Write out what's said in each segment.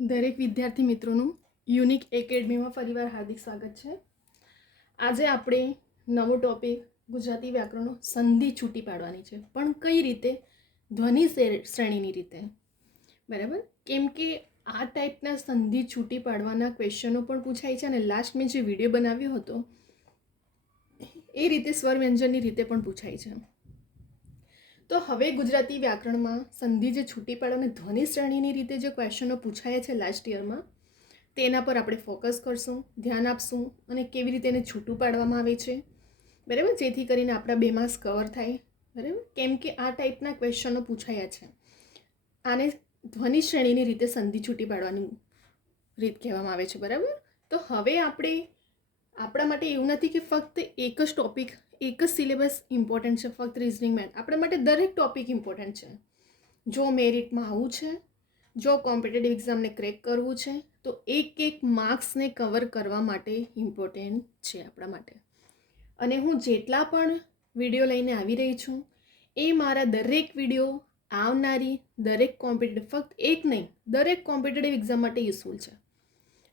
દરેક વિદ્યાર્થી મિત્રોનું યુનિક એકેડમીમાં ફરીવાર હાર્દિક સ્વાગત છે. આજે આપણે નવો ટોપિક ગુજરાતી વ્યાકરણનો સંધિ છૂટી પાડવાની છે, પણ કઈ રીતે? ધ્વનિ શ્રેણીની રીતે, બરાબર? કેમ કે આ ટાઈપના સંધિ છૂટી પાડવાના ક્વેશ્ચનો પણ પૂછાય છે અને લાસ્ટ મેં જે વિડીયો બનાવ્યો હતો એ રીતે સ્વર વ્યંજનની રીતે પણ પૂછાય છે. તો હવે ગુજરાતી વ્યાકરણમાં સંધિ જે છૂટી પાડવાની ધ્વનિ શ્રેણીની રીતે જે ક્વેશ્ચનો પૂછાયા છે લાસ્ટ યરમાં, તેના પર આપણે ફોકસ કરશું, ધ્યાન આપશું અને કેવી રીતે એને છૂટું પાડવામાં આવે છે, બરાબર? જેથી કરીને આપણા 2 માર્ક્સ કવર થાય, બરાબર? કેમ કે આ ટાઈપના ક્વેશ્ચનો પૂછાયા છે. આને ધ્વનિ શ્રેણીની રીતે સંધિ છૂટી પાડવાની રીત કહેવામાં આવે છે, બરાબર? તો હવે આપણા માટે એવું નથી કે ફક્ત એક જ ટોપિક, એક જ સિલેબસ ઇમ્પોર્ટન્ટ છે, ફક્ત રિઝનિંગ મેથ. આપણા માટે દરેક ટોપિક ઇમ્પોર્ટન્ટ છે. જો મેરિટમાં આવવું છે, જો કોમ્પિટિટિવ એક્ઝામને ક્રેક કરવું છે, તો એક માર્ક્સને કવર કરવા માટે ઇમ્પોર્ટન્ટ છે આપણા માટે. અને હું જેટલા પણ વિડીયો લઈને આવી રહી છું એ મારા દરેક વિડીયો આવનારી દરેક કોમ્પિટિટિવ, ફક્ત એક નહીં, દરેક કોમ્પિટિટિવ એક્ઝામ માટે યુઝફુલ છે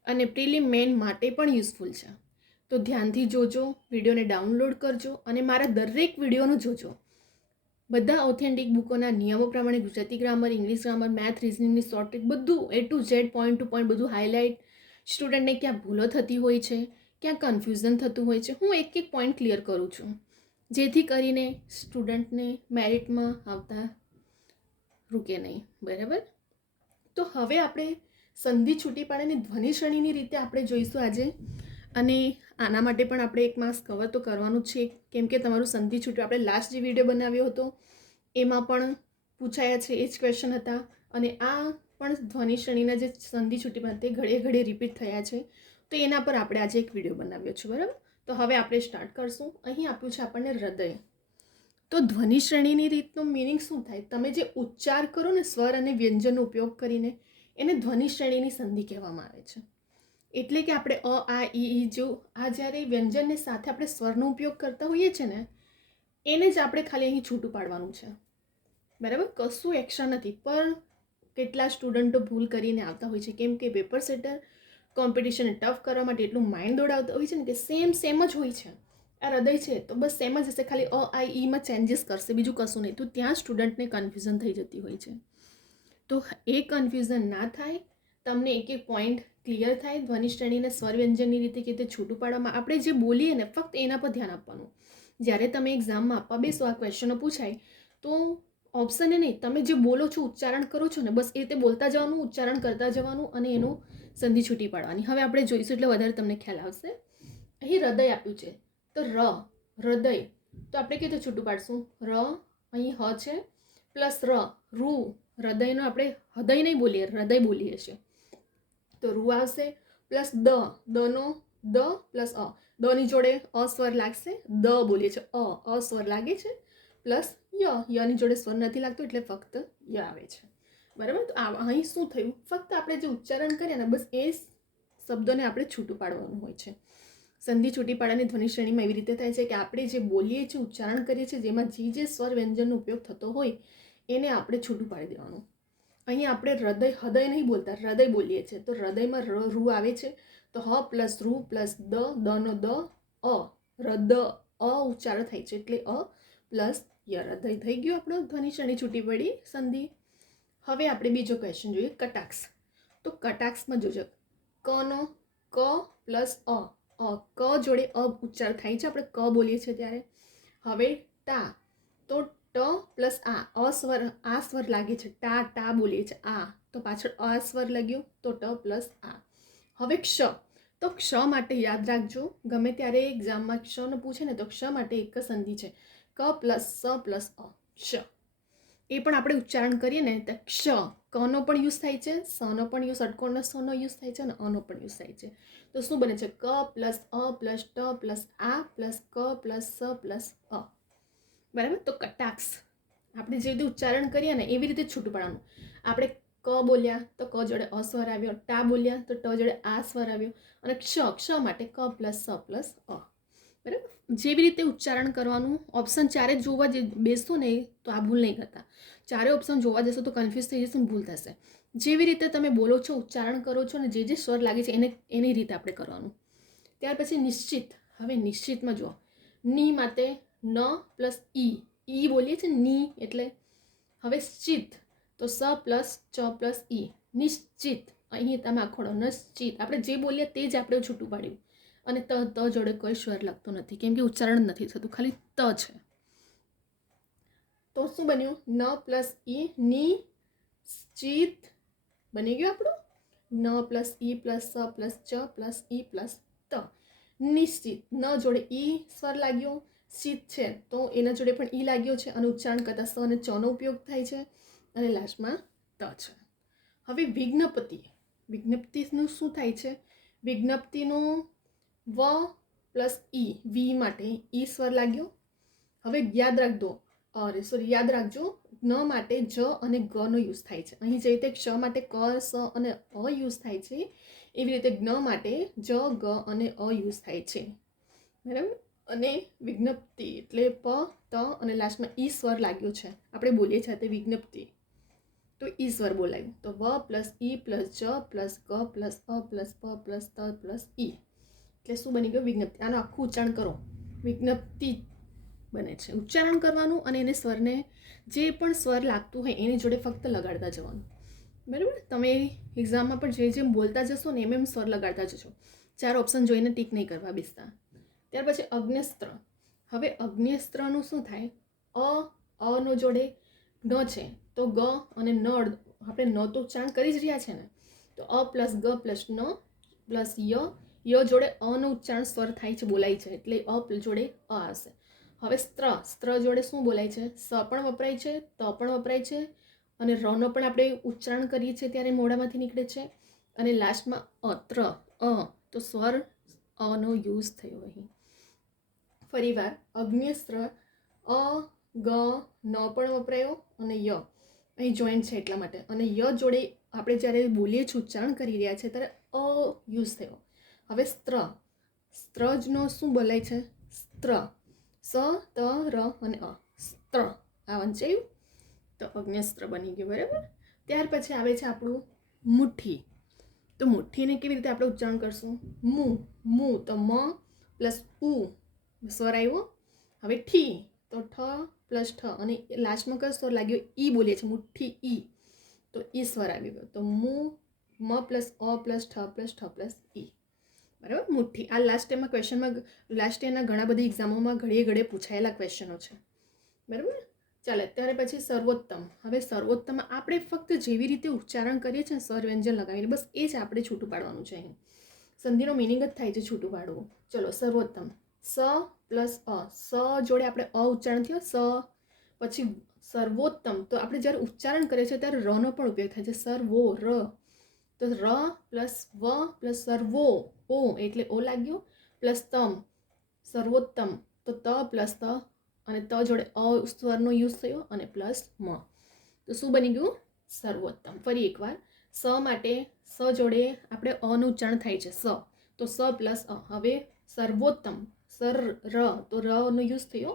અને પ્રિલિમ મેન માટે પણ યુઝફુલ છે. તો ધ્યાનથી જોજો, વિડીયોને ડાઉનલોડ કરજો અને મારા દરેક વિડીયોનું જોજો. બધા ઓથેન્ટિક બુકોના નિયમો પ્રમાણે Gujarati grammar, English grammar, math, રિઝનિંગની શોર્ટ ટ્રીક બધું A to Z, point to point બધું હાઇલાઇટ. સ્ટુડન્ટને ક્યાં ભૂલો થતી હોય છે, ક્યાં કન્ફ્યુઝન થતું હોય છે, હું એક પોઈન્ટ ક્લિયર કરું છું, જેથી કરીને સ્ટુડન્ટને મેરિટમાં આવતા રૂકે નહીં, બરાબર? તો હવે આપણે સંધિ છૂટી પાડીને ધ્વનિ શ્રેણીની રીતે આપણે જોઈશું આજે. અને આના માટે પણ આપણે 1 માર્ક્સ કવર તો કરવાનું જ છે, કેમ કે તમારું સંધિ છૂટી, આપણે લાસ્ટ જે વિડીયો બનાવ્યો હતો એમાં પણ પૂછાયા છે, એ જ ક્વેશ્ચન હતા. અને આ પણ ધ્વનિ શ્રેણીના જે સંધિ છૂટી પાડે તે ઘડે રિપીટ થયા છે, તો એના પર આપણે આજે એક વિડીયો બનાવ્યો છે, બરાબર? તો હવે આપણે સ્ટાર્ટ કરશું. અહીં આપ્યું છે આપણને હૃદય. તો ધ્વનિ શ્રેણીની રીતનો મિનિંગ શું થાય? તમે જે ઉચ્ચાર કરો ને સ્વર અને વ્યંજનનો ઉપયોગ કરીને, એને ધ્વનિ શ્રેણીની સંધિ કહેવામાં આવે છે. એટલે કે આપણે અ, આ, ઈ જો આ જ્યારે વ્યંજનને સાથે આપણે સ્વરનો ઉપયોગ કરતા હોઈએ છીએ ને, એને જ આપણે ખાલી અહીં છૂટું પાડવાનું છે, બરાબર? કશું એક્સ્ટ્રા નથી. પણ કેટલા સ્ટુડન્ટો ભૂલ કરીને આવતા હોય છે, કેમ કે પેપર સેટર કોમ્પિટિશનને ટફ કરવા માટે એટલું માઇન્ડ દોડાવતા હોય છે ને કે સેમ જ હોય છે. આ હૃદય છે તો બસ સેમ જ હશે, ખાલી અ, આ, ઈમાં ચેન્જીસ કરશે, બીજું કશું નહીં. તો ત્યાં સ્ટુડન્ટને કન્ફ્યુઝન થઈ જતી હોય છે. તો એ કન્ફ્યુઝન ના થાય, તમને એક પોઈન્ટ ક્લિયર થાય, ધ્વનિ શ્રેણીને સ્વર વ્યંજનની રીતે કે તે છૂટું પાડવામાં આપણે જે બોલીએ ને ફક્ત એના પર ધ્યાન આપવાનું. જ્યારે તમે એક્ઝામમાં આપવા બેસો, આ ક્વેશ્ચનો પૂછાય તો ઓપ્શને નહીં, તમે જે બોલો છો, ઉચ્ચારણ કરો છો ને, બસ એ રીતે બોલતા જવાનું, ઉચ્ચારણ કરતા જવાનું અને એનું સંધિ છૂટી પાડવાની. હવે આપણે જોઈશું એટલે વધારે તમને ખ્યાલ આવશે. અહીં હૃદય આપ્યું છે, તો હૃદય, તો આપણે કેવી રીતે છૂટું પાડશું? અહીં હ છે પ્લસ રૂ, હૃદયનો આપણે હૃદય નહીં બોલીએ, હૃદય બોલીએ છીએ, તો રૂ આવશે પ્લસ દનો દ પ્લસ અ, દની જોડે અ સ્વર લાગશે, દ બોલીએ છીએ, અ સ્વર લાગે છે, પ્લસ યની જોડે સ્વર નથી લાગતો એટલે ફક્ત ય આવે છે, બરાબર? તો અહીં શું થયું? ફક્ત આપણે જે ઉચ્ચારણ કરીએ ને બસ એ શબ્દોને આપણે છૂટું પાડવાનું હોય છે. સંધિ છૂટી પાડવાની ધ્વનિ શ્રેણીમાં એવી રીતે થાય છે કે આપણે જે બોલીએ છીએ, ઉચ્ચારણ કરીએ છીએ, જેમાં જે સ્વર વ્યંજનનો ઉપયોગ થતો હોય એને આપણે છૂટું પાડી દેવાનું. અહીં આપણે હૃદય નહીં બોલતા, હૃદય બોલીએ છીએ, તો હૃદયમાં રૂ આવે છે, તો હ પ્લસ રૂ પ્લસ દનો દ, હૃદ ઉચ્ચારણ થાય છે એટલે અ પ્લસ ય, હૃદય થઈ ગયું આપણો. ધ્વનિ શ્રેણી છૂટી પડી, સંધિ. હવે આપણે બીજો ક્વેશ્ચન જોઈએ, કટાક્ષ. તો કટાક્ષમાં જોજો, કનો ક પ્લસ ક જોડે અ ઉચ્ચાર થાય છે, આપણે ક બોલીએ છીએ ત્યારે. હવે ટા, તો ટ પ્લસ આ સ્વર લાગે છે, ટા બોલીએ છીએ, આ તો પાછળ અ સ્વર લાગ્યો તો ટ પ્લસ આ. હવે ક્ષ, તો ક્ષ માટે યાદ રાખજો, ગમે ત્યારે એક્ઝામમાં ક્ષને પૂછે ને તો ક્ષ માટે એક સંધિ છે, ક પ્લસ સ પ્લસ અ, ક્ષ. એ પણ આપણે ઉચ્ચારણ કરીએ ને તો ક્ષ, કનો પણ યુઝ થાય છે, સનો પણ યુઝ, ષટકોણનો સનો યુઝ થાય છે અને અનો પણ યુઝ થાય છે. તો શું બને છે? ક પ્લસ અ પ્લસ ટ પ્લસ આ પ્લસ ક પ્લસ સ પ્લસ અ, બરાબર? તો કટાક્ષ આપણે જે રીતે ઉચ્ચારણ કરીએ ને એવી રીતે છૂટું પાડવાનું. આપણે ક બોલ્યા તો ક જોડે અ સ્વર આવ્યો, ટા બોલ્યા તો ટ જોડે આ સ્વર આવ્યો, અને ક્ષ માટે ક પ્લસ સ પ્લસ અ. બરાબર. જેવી રીતે ઉચ્ચારણ કરવાનું, ઓપ્શન ચારે જ જોવા બેસતો ને તો આ ભૂલ નહીં કરતા. ચારે ઓપ્શન જોવા જશો તો કન્ફ્યુઝ થઈ જશો ને ભૂલ થશે. જેવી રીતે તમે બોલો છો, ઉચ્ચારણ કરો છો ને જે સ્વર લાગે છે એની રીતે આપણે કરવાનું. ત્યાર પછી નિશ્ચિત. હવે નિશ્ચિતમાં જુઓ, ની માટે ન પ્લસ ઈ બોલીએ છીએ ની એટલે. હવે ચિત તો સ પ્લસ ચ પ્લસ ઈ, નિશ્ચિત. અહીં તમે આખોડો નિશ્ચિત, આપણે જે બોલીએ તે જ આપણે છૂટું પાડ્યું. અને ત જોડે કોઈ સ્વર લાગતો નથી, કેમ કે ઉચ્ચારણ નથી થતું, ખાલી ત છે. તો શું બન્યું? ન પ્લસ ઈ, ની ચિત બની ગયું આપણું. ન પ્લસ ઈ પ્લસ સ પ્લસ ચ પ્લસ ઈ પ્લસ ત, નિશ્ચિત. ન જોડે ઈ સ્વર લાગ્યો, ચિત છે તો એના જોડે પણ ઈ લાગ્યો છે, અને ઉચ્ચારણ કરતા સ અને ચ નો ઉપયોગ થાય છે, અને લાસ્ટમાં ત છે. હવે વિજ્ઞપ્તિ. વિજ્ઞપ્તિનું શું થાય છે? વિજ્ઞપ્તિનું વ પ્લસ ઈ, વી માટે ઈ સ્વર લાગ્યો. હવે યાદ રાખજો, ન માટે જ અને ગ નો યુઝ થાય છે. અહીં જે રીતે ક્ષ માટે ક, સ અને અ યુઝ થાય છે, એવી રીતે જ્ઞ માટે જ, ગ અને અ યુઝ થાય છે. બરાબર. અને વિજ્ઞપ્તિ એટલે પ, ત અને લાસ્ટમાં ઈ સ્વર લાગ્યો છે. આપણે બોલીએ છીએ તે વિજ્ઞપ્તિ, તો ઈ સ્વર બોલાયું. તો વ પ્લસ ઈ પ્લસ જ પ્લસ ગ પ્લસ અ પ્લસ પ પ્લસ ત પ્લસ ઈ, એટલે શું બની ગયું? વિજ્ઞપ્તિ. આનું આખું ઉચ્ચારણ કરો, વિજ્ઞપ્તિ બને છે. ઉચ્ચારણ કરવાનું અને એને સ્વરને જે પણ સ્વર લાગતું હોય એની જોડે ફક્ત લગાડતા જવાનું. બરાબર. તમે એક્ઝામમાં પણ જેમ બોલતા જશો ને એમ સ્વર લગાડતા જશો. 4 ઓપ્શન જોઈને ટીક નહીં કરવા બેસતા. ત્યાર પછી અગ્ન્યસ્ત્ર. હવે અગ્ન્યસ્ત્રનું શું થાય? અ નો જોડે ન છે તો ગ અને ન, આપણે ન તો ઉચ્ચારણ કરી જ રહ્યા છે ને, તો અ પ્લસ ગ પ્લસ ન પ્લસ ય જોડે અનું ઉચ્ચારણ સ્વર થાય છે, બોલાય છે, એટલે અ જોડે અ આવશે. હવે સ્ત્ર જોડે શું બોલાય છે? સ પણ વપરાય છે, ત પણ વપરાય છે, અને રનો પણ આપણે ઉચ્ચારણ કરીએ છીએ ત્યારે મોઢામાંથી નીકળે છે, અને લાસ્ટમાં અત્ર તો સ્વર અનો યુઝ થયો અહીં. ફરીવાર અગ્ન્યસ્ત્ર અ, ગ, ન પણ વપરાયો અને ય અહીં જોઈન્ટ છે એટલા માટે, અને ય જોડે આપણે જ્યારે બોલીએ છીએ, ઉચ્ચારણ કરી રહ્યા છે ત્યારે અ યુઝ થયો. હવે સ્ત્રજનો શું બોલાય છે? સ્ત્ર. સ, ત, ર અને અ, સ્ત્ર. આ વંચાયું તો અગ્ન્યસ્ત્ર બની ગયું. બરાબર. ત્યાર પછી આવે છે આપણું મુઠ્ઠી. તો મુઠ્ઠીને કેવી રીતે આપણે ઉચ્ચારણ કરશું? મુ તો મ પ્લસ ઉ સ્વર આવ્યો. હવે ઠી તો ઠ પ્લસ ઠ, અને લાસ્ટમાં કયો સ્વર લાગ્યો? ઈ બોલીએ છીએ, મુઠ્ઠી ઈ, તો ઈ સ્વર આવી ગયો. તો મ પ્લસ અ પ્લસ ઠ પ્લસ ઈ. બરાબર. મુઠ્ઠી. આ લાસ્ટ ટાઈમમાં ક્વેશ્ચનમાં, લાસ્ટ ટાઈમના ઘણા બધી એક્ઝામોમાં ઘડીએ પૂછાયેલા ક્વેશ્ચનો છે. બરાબર. ચાલે. ત્યારે પછી સર્વોત્તમ. હવે સર્વોત્તમ આપણે ફક્ત જેવી રીતે ઉચ્ચારણ કરીએ છીએ સ્વર વ્યંજન લગાવીને, બસ એ જ આપણે છૂટું પાડવાનું છે. અહીં સંધિનો મિનિંગ જ થાય છે છૂટું પાડવું. ચલો, સર્વોત્તમ. સ પ્લસ અ, સ જોડે આપણે અ ઉચ્ચારણ થયો, સ પછી સર્વોત્તમ. તો આપણે જ્યારે ઉચ્ચારણ કરીએ છીએ ત્યારે રનો પણ ઉપયોગ થાય છે, સર્વો, ર. તો ર પ્લસ વ પ્લસ સર્વો, ઓ એટલે ઓ લાગ્યો, પ્લસ તમ સર્વોત્તમ, તો ત પ્લસ ત, અને ત જોડે અ સ્વરનો યુઝ થયો, અને પ્લસ મ, તો શું બની ગયું? સર્વોત્તમ. ફરી એકવાર, સ માટે સ જોડે આપણે અનું ઉચ્ચારણ થાય છે, સ, તો સ પ્લસ અ. હવે સર્વોત્તમ, ર તો રનો યુઝ થયો,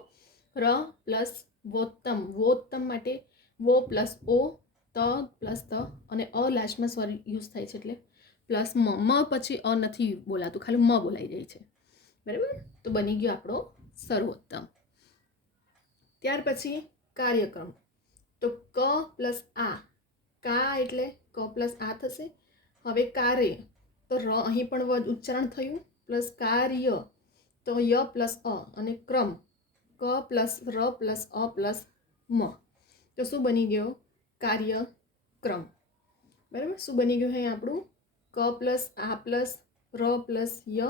ર પ્લસ વોત્તમ, વોત્તમ માટે વો પ્લસ ઓ, ત પ્લસ ત, અને અ લાસ્ટમાં સ્વર યુઝ થાય છે એટલે પ્લસ મ પછી અ નથી બોલાતું, ખાલી મ બોલાઈ જાય છે. બરાબર. તો બની ગયો આપણો સર્વોત્તમ. ત્યાર પછી કાર્યક્રમ. તો ક પ્લસ આ, કા એટલે ક પ્લસ આ થશે. હવે કાર્ય તો ર અહીં પણ ઉચ્ચારણ થયું, પ્લસ કાર્ય તો ય પ્લસ અ, અને ક્રમ ક પ્લસ ર પ્લસ અ પ્લસ મ, તો શું બની ગયો? કાર્યક્રમ. બરાબર. શું બની ગયું અહીં આપણું? ક પ્લસ આ પ્લસ ર પ્લસ ય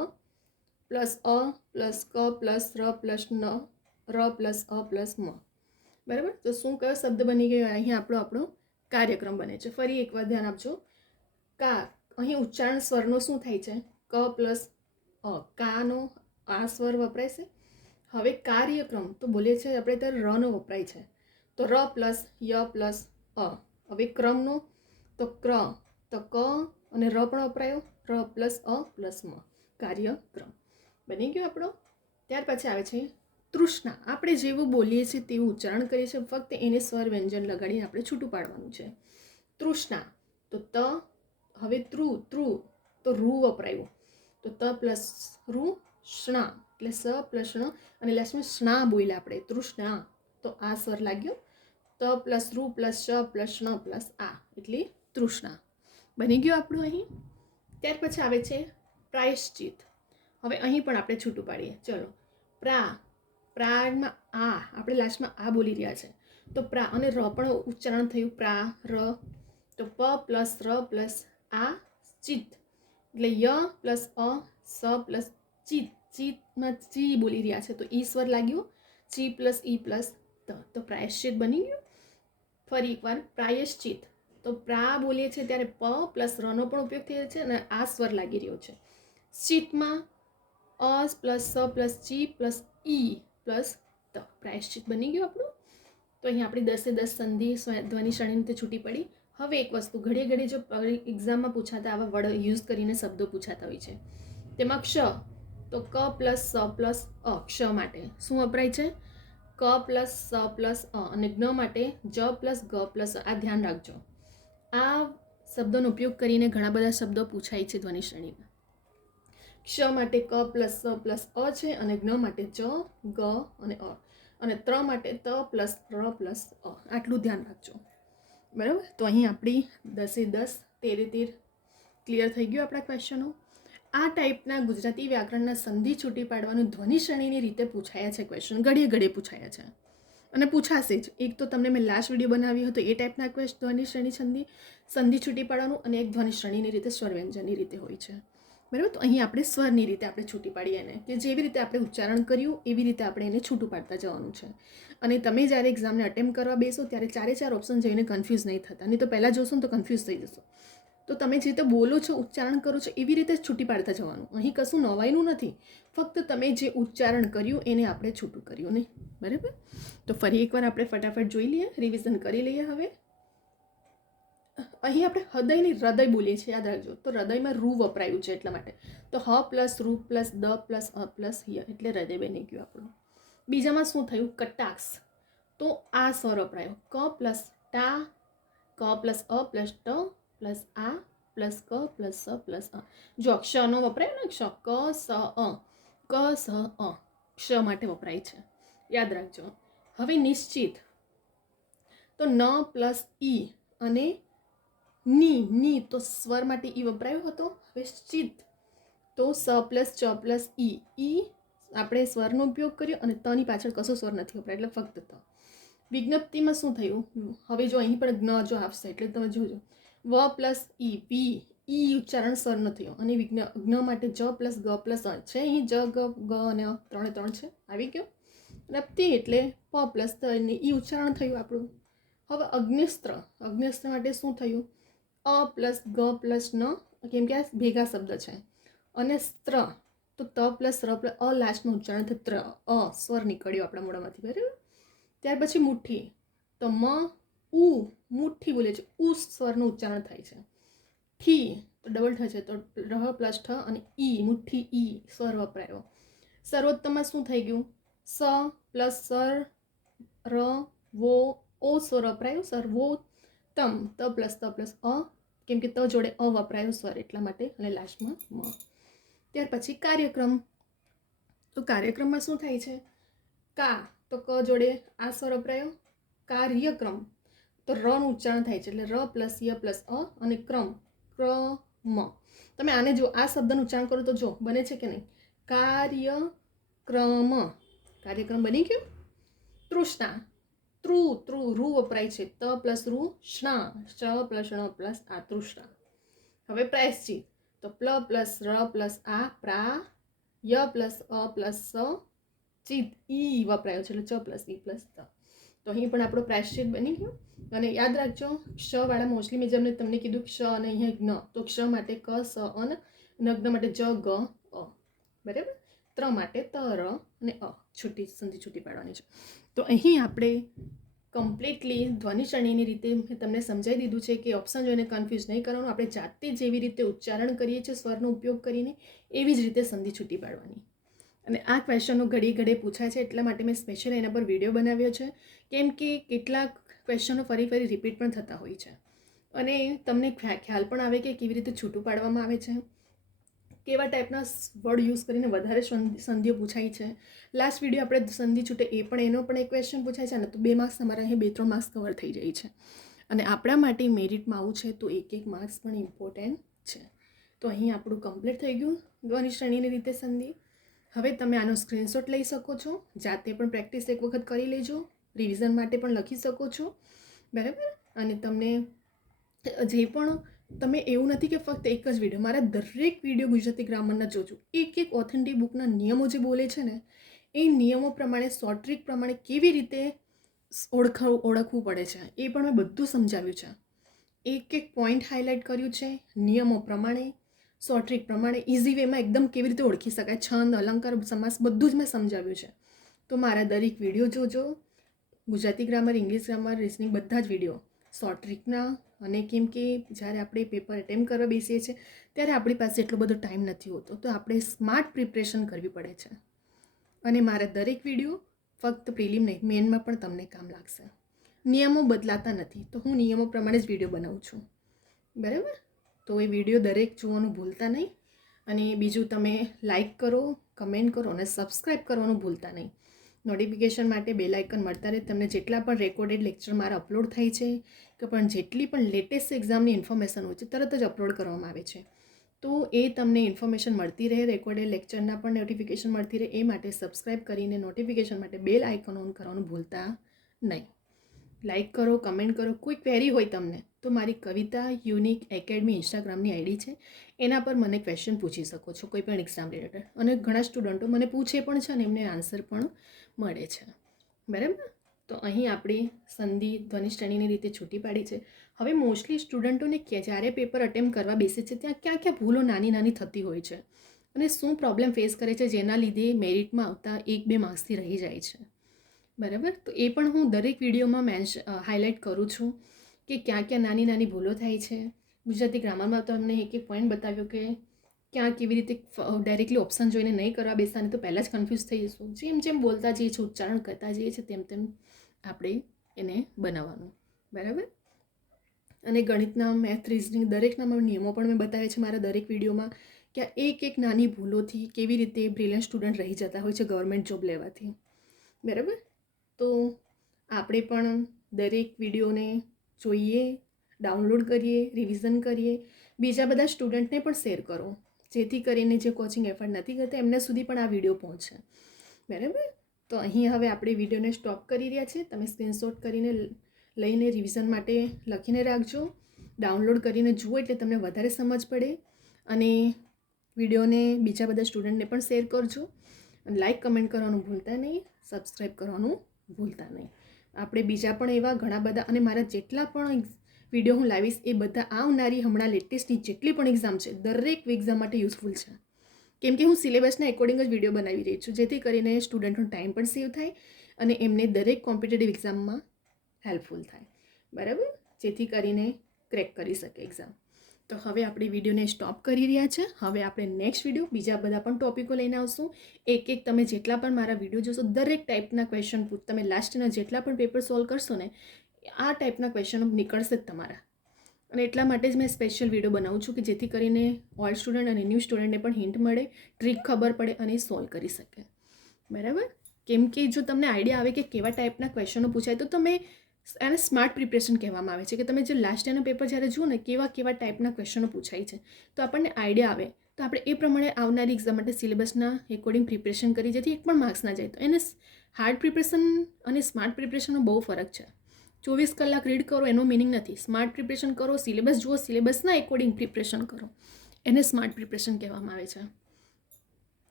પ્લસ અ પ્લસ ક પ્લસ ર પ્લસ ન, ર પ્લસ અ પ્લસ મ. બરાબર. તો શું કયો શબ્દ બની ગયો? અહીં આપણો કાર્યક્રમ બને છે. ફરી એકવાર ધ્યાન આપજો. કા, અહીં ઉચ્ચારણ સ્વરનો શું થાય છે? ક પ્લસ અ, કાનો આ સ્વર વપરાય છે. હવે કાર્યક્રમ તો બોલીએ છીએ આપણે ત્યારે રનો વપરાય છે, તો ર પ્લસ ય પ્લસ અ. હવે ક્રમનો તો ક્ર, તો ક અને ર પણ વપરાયો, ર પ્લસ અ પ્લસ મ, કાર્યક્રમ બની ગયો આપણો. ત્યાર પછી આવે છે તૃષ્ણા. આપણે જેવું બોલીએ છીએ તેવું ઉચ્ચારણ કરીએ છીએ, ફક્ત એને સ્વર વ્યંજન લગાડીને આપણે છૂટું પાડવાનું છે. તૃષ્ણા તો ત, હવે ત્રુ તો રૂ વપરાયું, તો ત પ્લસ રૂ શ્ણા એટલે સ પ્લસ ણ, અને લાસ્ટમાં શ્ના બોલ્યા આપણે તૃષ્ણા, તો આ સ્વર લાગ્યો. ત પ્લસ રૂ પ્લસ શ પ્લસ ણ પ્લસ આ એટલે તૃષ્ણા બની ગયું આપણું અહીં. ત્યાર પછી આવે છે પ્રાયશ્ચિત. હવે અહીં પણ આપણે છૂટું પાડીએ. ચલો, પ્રામાં આ આપણે લાસ્ટમાં આ બોલી રહ્યા છે, તો પ્રા અને ર પણ ઉચ્ચારણ થયું પ્રા ર, તો પ પ્લસ ર પ્લસ આ ચિત એટલે ય પ્લસ અ સ પ્લસ ચિત, ચિતમાં ચી બોલી રહ્યા છે તો ઈ સ્વર લાગ્યો. ચી પ્લસ ઈ પ્લસ ત, તો પ્રાયશ્ચિત બની ગયું. ફરી એકવાર પ્રાયશ્ચિત, તો પ્રા બોલીએ છીએ ત્યારે પ પ્લસ રનો પણ ઉપયોગ થયો છે અને આ સ્વર લાગી રહ્યો છે. ચિતમાં અ પ્લસ સ પ્લસ ચી પ્લસ ઈ પ્લસ ત, પ્રાયશ્ચિત બની ગયું આપણું. તો અહીંયા આપણી 10 સંધિ ધ્વનિ શ્રેણી રીતે છૂટી પડી. હવે એક વસ્તુ, ઘડીએ ઘડીએ જો એક્ઝામમાં પૂછાતા આવા વર્ડ યુઝ કરીને શબ્દો પૂછાતા હોય છે, તેમાં ક્ષ, તો ક પ્લસ સ પ્લસ અ, ક્ષ માટે શું વપરાય છે? ક પ્લસ સ પ્લસ અ, અને જ્ઞ માટે જ પ્લસ ગ પ્લસ આ ધ્યાન રાખજો. આ શબ્દોનો ઉપયોગ કરીને ઘણા બધા શબ્દો પૂછાય છે ધ્વનિ શ્રેણીમાં. ક્ષ માટે ક પ્લસ સ પ્લસ અ છે, અને જ્ઞ માટે જ ગ અને અ, અને ત્ર માટે ત પ્લસ ર પ્લસ અ. આટલું ધ્યાન રાખજો, બરાબર. તો અહીં આપણી 10 13 ક્લિયર થઈ ગયું આપણા ક્વેશ્ચનો. આ ટાઈપના ગુજરાતી વ્યાકરણના સંધિ છૂટી પાડવાનું ધ્વનિ શ્રેણીની રીતે પૂછાયા છે ક્વેશ્ચન, ઘડીએ ઘડીએ પૂછાયા છે અને પૂછાશે જ. એક તો તમને મેં લાસ્ટ વિડીયો બનાવ્યો હતો એ ટાઈપના ધ્વનિ શ્રેણી સંધિ છૂટી પાડવાનું, અને એક ધ્વનિ શ્રેણીની રીતે સ્વર વ્યંજનની રીતે હોય છે, બરાબર. તો અહીં આપણે સ્વરની રીતે આપણે છૂટી પાડીએ એને, કે જેવી રીતે આપણે ઉચ્ચારણ કર્યું એવી રીતે આપણે એને છૂટું પાડતા જવાનું છે. અને તમે જ્યારે એક્ઝામને અટેમ્પ્ટ કરવા બેસો ત્યારે 4 ઓપ્શન જોઈને કન્ફ્યુઝ નહીં થતા, નહીં તો પહેલાં જોશો ને તો કન્ફ્યુઝ થઈ જશો. તો તમે જે રીતે બોલો છો, ઉચ્ચારણ કરો છો એવી રીતે છૂટી પાડતા જવાનું. અહીં કશું નવાઈનું નથી, ફક્ત તમે જે ઉચ્ચારણ કર્યું એને આપણે છૂટું કર્યું નહીં, બરાબર. તો ફરી એકવાર આપણે ફટાફટ જોઈ લઈએ, રિવિઝન કરી લઈએ. હવે અહીં આપણે હૃદય બોલીએ છીએ, યાદ રાખજો. તો હૃદયમાં રૂ વપરાયું છે એટલા માટે, તો હ પ્લસ રૂ પ્લસ દ પ્લસ અ પ્લસ ય એટલે હૃદય બની ગયું આપણું. બીજામાં શું થયું? કટાક્ષ, તો આ સ્વર વપરાયો. ક પ્લસ ટા, ક પ્લસ અ પ્લસ ટ પ્લસ આ પ્લસ ક પ્લસ સ પ્લસ અ. જો ક્ષનો વપરાય ને, ક્ષ ક સ અ, ક સ અ ક્ષ માટે વપરાય છે, યાદ રાખજો. હવે નિશ્ચિત, તો ન પ્લસ ઈ અને ની તો સ્વર માટે ઈ વપરાયો હતો. હવે ચિત, તો સ પ્લસ ચ પ્લસ ઈ આપણે સ્વરનો ઉપયોગ કર્યો અને તની પાછળ કશો સ્વર નથી વપરાય એટલે ફક્ત ત. વિજ્ઞપ્તિમાં શું થયું? હવે જો અહીં પણ જ્ઞ જો આવશે એટલે તમે જોજો, વ પ્લસ ઈ ઉચ્ચારણ સ્વર ન થયો, અને જ્ઞ માટે જ પ્લસ ગ પ્લસ અ છે. અહીં જ ગ અને અ 3 છે, આવી ગયો. રપ્તિ એટલે પ પ્લસ ત અને ઈ ઉચ્ચારણ થયું આપણું. હવે અગ્નિસ્ત્ર માટે શું થયું? અ પ્લસ ગ પ્લસ ન, કેમ કે આ ભેગા શબ્દ છે, અને સ્ત્ર તો ત પ્લસ ર પ્લસ અ લાસ્ટનું ઉચ્ચારણ થયું, ત્ર અ સ્વર નીકળ્યો આપણા મોઢામાંથી, બરાબર. ત્યાર પછી મુઠ્ઠી, તો મુઠ્ઠી બોલે છે, સ્વરનું ઉચ્ચારણ થાય છે. ઠી તો ડબલ ઠ છે, તો રહ પ્લસ ઠ અને ઈ મુઠ્ઠી ઈ સ્વર વપરાયો. સર્વોત્તમમાં શું થઈ ગયું? સ પ્લસ સર ર વો ઓ સ્વર વપરાયો. સર્વોત્તમ ત પ્લસ અ, કેમ કે ત જોડે અ વપરાયો સ્વર એટલા માટે, અને લાસ્ટમાં મ. ત્યાર પછી કાર્યક્રમ, તો કાર્યક્રમમાં શું થાય છે? કા તો ક જોડે આ સ્વર વપરાયો. કાર્યક્રમ તો રનું ઉચ્ચારણ થાય છે, એટલે ર પ્લસ ય પ્લસ અ અને ક્રમ તમે આને જો આ શબ્દનું ઉચ્ચારણ કરો તો જો બને છે કે નહીં? કાર્યક્રમ બની ગયું. તૃષ્ણા, રૂ વપરાય છે, ત પ્લસ રૂ શ્ના, શ પ્લસ ણ પ્લસ આ તૃષ્ણા. હવે પ્રાયશ્ચિત, તો પ્લ પ્લસ ર પ્લસ આ પ્રા, ય પ્લસ અ પ્લસ સ ચિત ઈ વપરાયો છે, એટલે ચ પ્લસ ઈ પ્લસ ત. તો અહીં પણ આપણો પ્રાયશ્ચિત બની ગયો. અને યાદ રાખજો, ક્ષ વાળા મોસ્ટલી મેં જેમને તમને કીધું ક્ષ અને અહીંયા જ્ઞ, તો ક્ષ માટે ક સ અન, નગ્ન માટે જ ગ અ, બરાબર. ત્ર માટે ત ર અને અ સંધિ છૂટી પાડવાની છે. તો અહીં આપણે કમ્પ્લીટલી ધ્વનિ શ્રેણીની રીતે મેં તમને સમજાવી દીધું છે કે ઓપ્શન જોઈને કન્ફ્યુઝ નહીં કરવાનું. આપણે જાતે જેવી રીતે ઉચ્ચારણ કરીએ છીએ સ્વરનો ઉપયોગ કરીને એવી જ રીતે સંધિ છૂટી પાડવાની. અને આ ક્વેશ્ચનો ઘડી ઘડી પૂછાય છે, એટલા માટે મેં સ્પેશિયલ એના પર વિડીયો બનાવ્યો છે. કેમ કે કેટલાક ક્વેશ્ચનો ફરી રિપીટ પણ થતા હોય છે અને તમને ખ્યાલ પણ આવે કે કેવી રીતે છૂટું પાડવામાં આવે છે, કેવા ટાઈપના વર્ડ યુઝ કરીને વધારે સંધિઓ પૂછાય છે. લાસ્ટ વિડીયો આપણે સંધિ છૂટે એનો પણ એક ક્વેશ્ચન પૂછાય છે ને, તો 2 માર્ક્સ તમારા અહીં 2-3 માર્ક્સ કવર થઈ જાય છે. અને આપણા માટે મેરિટમાં આવું છે તો 1-1 માર્ક્સ પણ ઇમ્પોર્ટન્ટ છે. તો અહીં આપણું કમ્પ્લીટ થઈ ગયું ધ્વનિ શ્રેણીની રીતે સંધિ. હવે તમે આનો સ્ક્રીનશોટ લઈ શકો છો, જાતે પણ પ્રેક્ટિસ એક વખત કરી લેજો, રિવિઝન માટે પણ લખી શકો છો, બરાબર. અને તમને જે પણ તમે એવું નથી કે ફક્ત એક જ વિડીયો, મારા દરેક વિડીયો ગુજરાતી ગ્રામરના જોજો. એક ઓથેન્ટિક બુકના નિયમો જે બોલે છે ને, એ નિયમો પ્રમાણે શોર્ટ ટ્રિક પ્રમાણે કેવી રીતે ઓળખવું પડે છે એ પણ મેં બધું સમજાવ્યું છે. એક પોઈન્ટ હાઇલાઇટ કર્યું છે, નિયમો પ્રમાણે, શોર્ટ ટ્રિક પ્રમાણે, ઇઝી વેમાં એકદમ કેવી રીતે ઓળખી શકાય, છંદ, અલંકાર, સમાસ બધું જ મેં સમજાવ્યું છે. તો મારા દરેક વિડીયો જોજો, Gujarati grammar, English grammar, reasoning બધા જ વિડીયો શોર્ટ ટ્રિકના. અને કેમ કે જ્યારે આપણે પેપર એટેમ્પ કરવા બેસીએ છીએ ત્યારે આપણી પાસે એટલો બધો ટાઈમ નથી હોતો, તો આપણે સ્માર્ટ પ્રિપરેશન કરવી પડે છે. અને મારા દરેક વિડીયો ફક્ત પ્રિલિમ નહીં, મેનમાં પણ તમને કામ લાગશે. નિયમો બદલાતા નથી, તો હું નિયમો પ્રમાણે જ વિડીયો બનાવું છું, બરાબર. તો એ વિડીયો દરેક જોવાનું ભૂલતા નહીં. અને બીજું, તમે લાઈક કરો, કમેન્ટ કરો અને સબસ્ક્રાઈબ કરવાનું ભૂલતા નહીં. નોટિફિકેશન માટે બેલ આઇકન મળતા રહે. તમને જેટલા પણ રેકોર્ડેડ લેક્ચર મારા અપલોડ થાય છે કે પણ જેટલી પણ લેટેસ્ટ એક્ઝામની ઇન્ફોર્મેશન હોય છે તરત જ અપલોડ કરવામાં આવે છે. તો એ તમને ઇન્ફોર્મેશન મળતી રહે, રેકોર્ડેડ લેક્ચરના પણ નોટિફિકેશન મળતી રહે, એ માટે સબસ્ક્રાઈબ કરીને નોટિફિકેશન માટે બેલ આઇકન ઓન કરવાનું ભૂલતા નહીં. લાઈક કરો, કમેન્ટ કરો. કોઈ ક્વેરી હોય તમને તો મારી કવિતા યુનિક એકેડમી ઇન્સ્ટાગ્રામની આઈડી છે, એના પર મને ક્વેશ્ચન પૂછી શકો છો કોઈ પણ એક્ઝામ રિલેટેડ. અને ઘણા સ્ટુડન્ટો મને પૂછે પણ છે અને એમને આન્સર પણ મળે છે, બરાબર. તો અહીં આપણી સંધિ ધ્વનિ શ્રેણીની રીતે છૂટી પાડી છે. હવે મોસ્ટલી સ્ટુડન્ટોને જ્યારે પેપર અટેમ્પ કરવા બેસે છે ત્યાં ક્યાં ભૂલો નાની થતી હોય છે અને શું પ્રોબ્લેમ ફેસ કરે છે જેના લીધે મેરિટમાં આવતા 1-2 માર્ક્સથી રહી જાય છે, બરાબર. તો એ પણ હું દરેક વિડીયોમાં હાઇલાઇટ કરું છું કે ક્યાં નાની ભૂલો થાય છે. ગુજરાતી ગ્રામરમાં તો અમને એક પોઈન્ટ બતાવ્યો કે ક્યાં કેવી રીતે ડાયરેક્ટલી ઓપ્શન જોઈને નહીં કરવા બેસવાની, તો પહેલાં જ કન્ફ્યુઝ થઈ જઈશું. જેમ બોલતા જઈએ છીએ, ઉચ્ચારણ કરતા જઈએ છીએ, તેમ આપણે એને બનાવવાનું, બરાબર. અને ગણિતના, મેથ, રિઝનિંગ દરેકના નિયમો પણ મેં બતાવ્યા છે મારા દરેક વિડીયોમાં કે એક નાની ભૂલોથી કેવી રીતે બ્રિલિયન્ટ સ્ટુડન્ટ રહી જતા હોય છે ગવર્મેન્ટ જોબ લેવાથી, બરાબર. તો આપણે પણ દરેક વિડીયોને જોઈએ, ડાઉનલોડ કરીએ, રિવિઝન કરીએ, બીજા બધા સ્ટુડન્ટને પણ શેર કરો, જેથી કરીને જે કોચિંગ એફર્ટ નથી કરતા એમના સુધી પણ આ વિડીયો પહોંચે, બરાબર. તો અહીં હવે આપણે વિડીયોને સ્ટોપ કરી રહ્યા છીએ. તમે સ્ક્રીનશોટ કરીને લઈને રિવિઝન માટે લખીને રાખજો, ડાઉનલોડ કરીને જુઓ એટલે તમને વધારે સમજ પડે. અને વિડીયોને બીજા બધા સ્ટુડન્ટને પણ શેર કરજો. અને લાઈક, કમેન્ટ કરવાનું ભૂલતા નહીં, સબસ્ક્રાઈબ કરવાનું ભૂલતા નહીં. આપણે બીજા પણ એવા ઘણા બધા, અને મારા જેટલા પણ વિડીયો હું લાવીશ એ બધા આવનારી હમણાં લેટેસ્ટની જેટલી પણ એક્ઝામ છે દરેક એક્ઝામ માટે યુઝફુલ છે. કેમ કે હું સિલેબસના એકોર્ડિંગ જ વિડીયો બનાવી રહી છું, જેથી કરીને સ્ટુડન્ટનો ટાઈમ પણ સેવ થાય અને એમને દરેક કોમ્પિટિટિવ એક્ઝામમાં હેલ્પફુલ થાય, બરાબર. જેથી કરીને ક્રેક કરી શકે એક્ઝામ. તો હવે આપણે વિડીયોને સ્ટોપ કરી રહ્યા છે. હવે આપણે નેક્સ્ટ વિડીયો બીજા બધા પણ ટોપિકો લઈને આવશું. એક તમે જેટલા પણ મારા વિડીયો જોશો દરેક ટાઈપના ક્વેશ્ચન તમે લાસ્ટના જેટલા પણ પેપર સોલ્વ કરશો ને આ ટાઈપના ક્વેશ્ચનો નીકળશે જ તમારા. અને એટલા માટે જ મેં સ્પેશિયલ વિડીયો બનાવું છું કે જેથી કરીને ઓલ્ડ સ્ટુડન્ટ અને ન્યૂ સ્ટુડન્ટને પણ હિન્ટ મળે, ટ્રીક ખબર પડે અને એ સોલ્વ કરી શકે, બરાબર. કેમ કે જો તમને આઈડિયા આવે કે કેવા ટાઈપના ક્વેશ્ચનો પૂછાય તો તમે એને સ્માર્ટ પ્રિપરેશન કહેવામાં આવે છે કે તમે જે લાસ્ટ યરનું પેપર જ્યારે જુઓ ને કેવા ટાઈપના ક્વેશ્ચનો પૂછાય છે તો આપણને આઈડિયા આવે તો આપણે એ પ્રમાણે આવનારી એક્ઝામ માટે સિલેબસના એકોર્ડિંગ પ્રિપરેશન કરી જેથી એક પણ માર્ક્સ ના જાય. તો એને હાર્ડ પ્રિપરેશન અને સ્માર્ટ પ્રિપરેશનનો બહુ ફરક છે. 24 કલાક રીડ કરો એનો મિનિંગ નથી. સ્માર્ટ પ્રિપરેશન કરો, સિલેબસ જુઓ, સિલેબસના એકોર્ડિંગ પ્રિપરેશન કરો, એને સ્માર્ટ પ્રિપરેશન કહેવામાં આવે છે.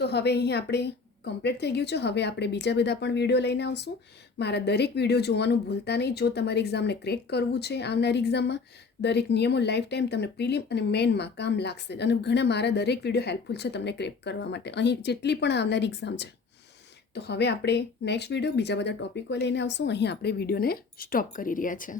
તો હવે અહીં આપણે કમ્પ્લીટ થઈ ગયું છે. હવે આપણે બીજા બધા પણ વિડીયો લઈને આવશું. મારા દરેક વિડીયો જોવાનું ભૂલતા નહીં. જો તમારી એક્ઝામને ક્રેક કરવું છે આવનારી એક્ઝામમાં, દરેક નિયમો લાઈફ ટાઈમ તમને પ્રિલિમ અને મેઇનમાં કામ લાગશે. અને ઘણા મારા દરેક વિડીયો હેલ્પફુલ છે તમને ક્રેક કરવા માટે અહીં જેટલી પણ આવનારી એક્ઝામ છે. તો હવે આપણે નેક્સ્ટ વિડીયો બીજા બધા ટોપિકો લઈને આવશું. અહીં આપણે વિડીયોને સ્ટોપ કરી રહ્યા છે.